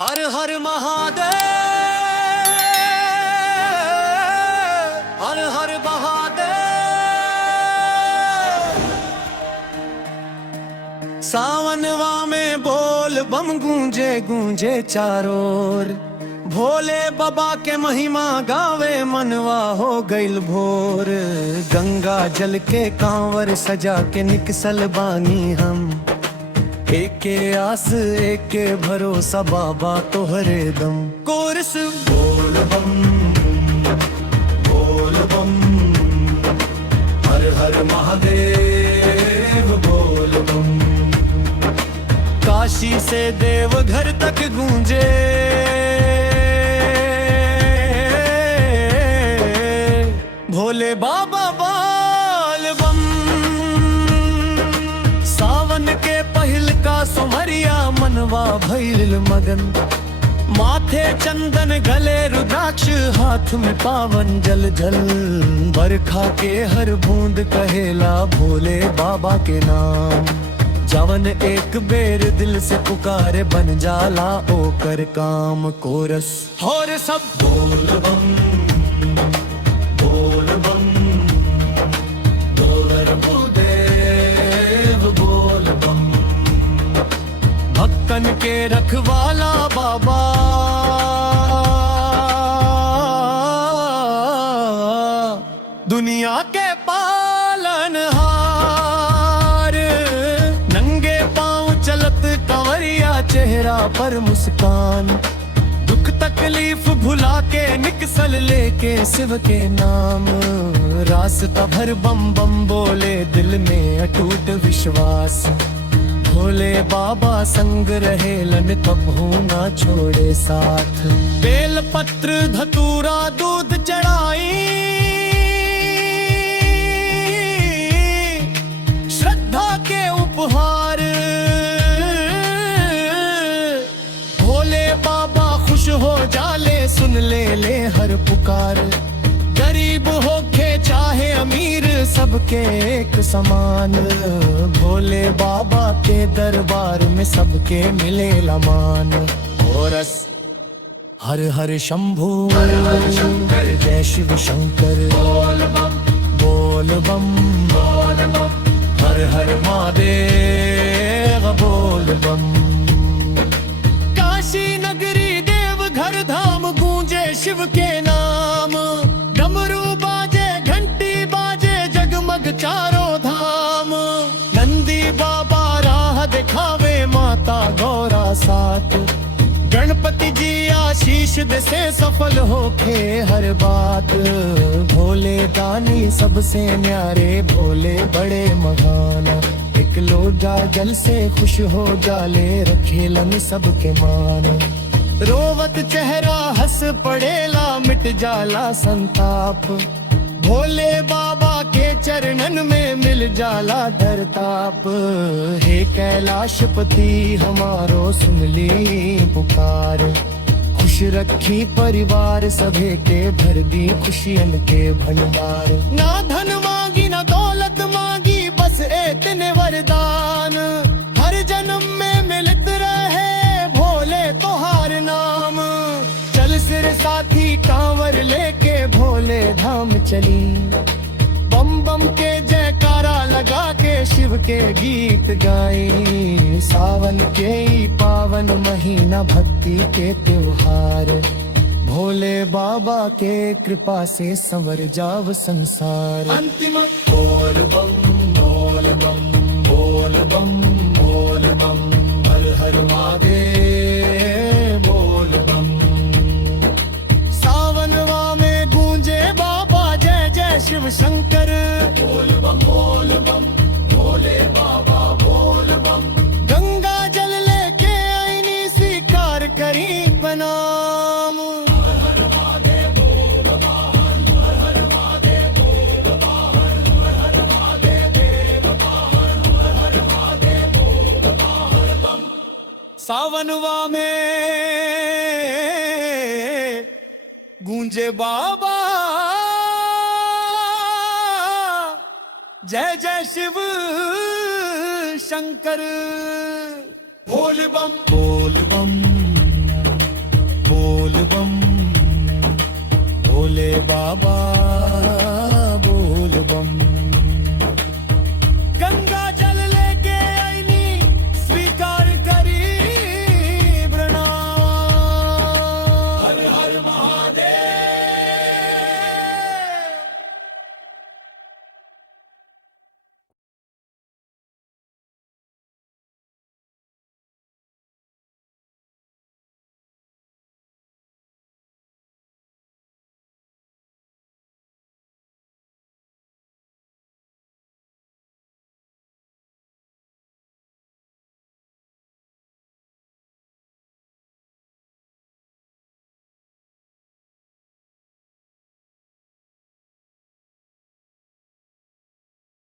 हर हर महादेव, हर हर महादेव। सावनवा में बोल बम गूंजे गूंजे चारों ओर, भोले बाबा के महिमा गावे मनवा हो गइल भोर। गंगा जल के कांवर सजा के निकसल बानी हम, एके आस एके भरोसा बाबा तोहरे दम। कोरस बोल बम हर हर महादेव बोल बम। काशी से देवघर तक गूंजे भोले बाबा बोल बम। सावन के पहिल का सुमरिया मनवा भइल मगन, माथे चंदन गले रुद्राक्ष हाथ में पावन जल जल। बरखा के हर बूंद कहेला भोले बाबा के नाम, जवन एक बेर दिल से पुकारे बन जाला ओकर काम। कोरस और सब बोल बम डोगर भूदेव बोल बम। भक्तन के रखवाला बाबा, दुनिया के पालनहार। नंगे पांव चलत कंवरिया चेहरा पर मुस्कान, दुख तकलीफ भुला के निकसल लेके शिव के नाम। रास्ता भर बम बम बोले दिल में अटूट विश्वास, भोले बाबा संग रहे लन कबहू ना छोड़े साथ। बेल पत्र धतूरा दूध चढ़ाई, श्रद्धा के उपहार। भोले बाबा खुश हो जाले सुन ले हर पुकार। गरीब हो के चाहे अमीर सबके एक समान, भोले बाबा के दरबार में सबके मिले लमान। कोरस हर हर शंभू जय शिव शंकर बोल बम हर हर महादेव बोल बम। काशी नगरी देवघर धाम गूंजे शिव के नाम, डमरू बाजे घंटी बाजे जगमग चारों धाम। नंदी बाबा राह दिखावे माता गौरा साथ, गणपति जी आशीष दे से सफल होके हर बात। भोले दानी सबसे न्यारे भोले बड़े महान, एक लोटा जल से खुश हो जाले रखेलन सबके मान। रोवत चेहरा हंस पड़ेला मिट जाला संताप, भोले बाबा के चरणन में मिल जाला दरताप। हे कैलाशपति हमारो सुन ली पुकार, खुश रखी परिवार सभे के भर दी खुशियन के भंडार। ना धन मांगी ना दौलत मांगी बस इतने वरदान, हर जन्म में मिलत रहे भोले तोहार नाम। चल सिर साथी कांवर लेके भोले धाम चली, बम बम के जयकारा लगा के शिव के गीत गाई। सावन के पावन महीना भक्ति के त्योहार, भोले बाबा के कृपा से संवर जाव संसार। अंतिम बोल बम बोल बम बोल बम बोल बम हर हर महादेव बोल बम। सावनवा में गूंजे बाबा जय जय शिव शंकर बोल बम भोले बाबा बोल बम। गंगा जल लेके आईनी स्वीकार करी प्रणाम। सावनवा में गूंजे बाबा जय जय शिव शंकर बोल बम